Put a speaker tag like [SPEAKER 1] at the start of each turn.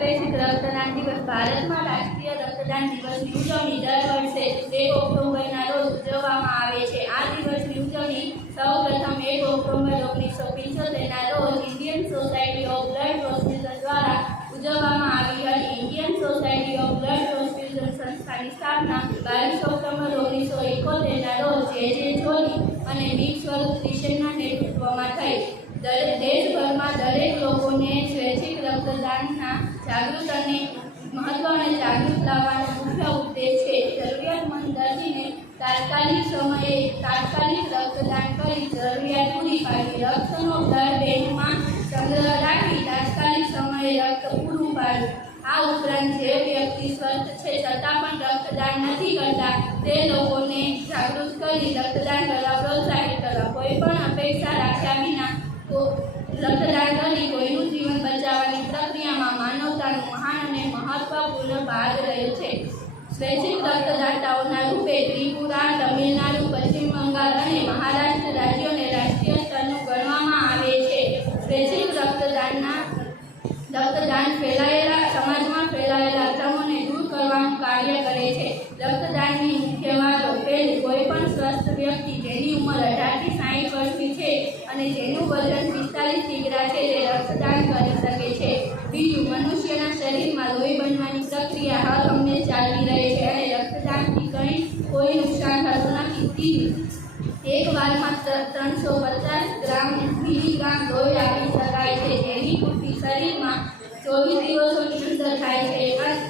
[SPEAKER 1] વૈશ્વિક રક્તદાન દિવસ ભારતમાં રાષ્ટ્રીય રક્તદાન દિવસની ઉજવણી દર વર્ષે એક ઓક્ટોબરના રોજ ઉજવવામાં આવે છે. આ દિવસની ઉજવણી સૌ પ્રથમ એક ઓક્ટોબર ઓગણીસો પંચોતેરના રોજ Indian society of blood transfusion દ્વારા ઉજવવામાં આવી હતી. Indian society of blood transfusion સંસ્થાની સ્થાપના બાવીસ ઓક્ટોબર ઓગણીસો એકોતેરના રોજ જે જે જોની અને બી સ્વરૂપ ક્રિશનના નેતૃત્વમાં થઈ. દરેક દેશભરમાં દરેક લોકોને સ્વૈચ્છિક જાગૃત અને મહત્વ અને જાગૃત લાવવાનો મુખ્ય ઉદ્દેશ છે. જરૂરિયાતમંદ દર્દીને તાત્કાલિક સમયે તાત્કાલિક રક્તદાન કરી જરૂરિયાત પૂરી પાડવી. રક્તનો દર બેંકમાં સંગ્રહ રાખી તાત્કાલિક સમયે રક્ત પૂરું પાડવું. આ ઉપરાંત જે વ્યક્તિ સ્વસ્થ છે, છતાં પણ રક્તદાન નથી કરતા, તે લોકોને જાગૃત કરી રક્તદાન કરવા પ્રોત્સાહિત કરવા. કોઈ પણ અપેક્ષા તો રક્તદાન કરી કોઈનું જીવન બચાવવાની પ્રક્રિયામાં માનવતાનો મહાન અને મહત્વપૂર્ણ ભાગ રહ્યો છે. સ્વૈચ્છિક રક્તદાતાઓના રૂપે ત્રિપુરા, તમિલનાડુ, પશ્ચિમ બંગાળ અને મહારાષ્ટ્ર રાજ્યોને રાષ્ટ્રીય સ્તરનું ગણવામાં આવે છે. સ્વૈચ્છિક રક્તદાનના, રક્તદાન ફેલાયેલા, સમાજમાં ફેલાયેલા ક્રમોને દૂર કરવાનું કાર્ય કરે છે. રક્તદાનની મુખ્ય વાતો પહેલી કોઈ સ્વસ્થ વ્યક્તિ જેની ઉંમર અઢારથી વર્ષની છે અને જેનું વજન પિસ્તાલીસ કિગ્રા છે તે રક્તદાન કરી શકે છે. બીજું, મનુષ્યના શરીરમાં લોહી બનવાની પ્રક્રિયા હાલ હંમેશ ચાલતી રહે છે અને રક્તદાનથી કંઈ કોઈ નુકસાન થતું નથી. ત્રીજું, એક વારમાં ત્રણસો પચાસ ગ્રામ મિલીગ્રામ લોહી આપી શકાય છે. જેની પૂર્તિ શરીરમાં ચોવીસ દિવસોની અંદર થાય છે.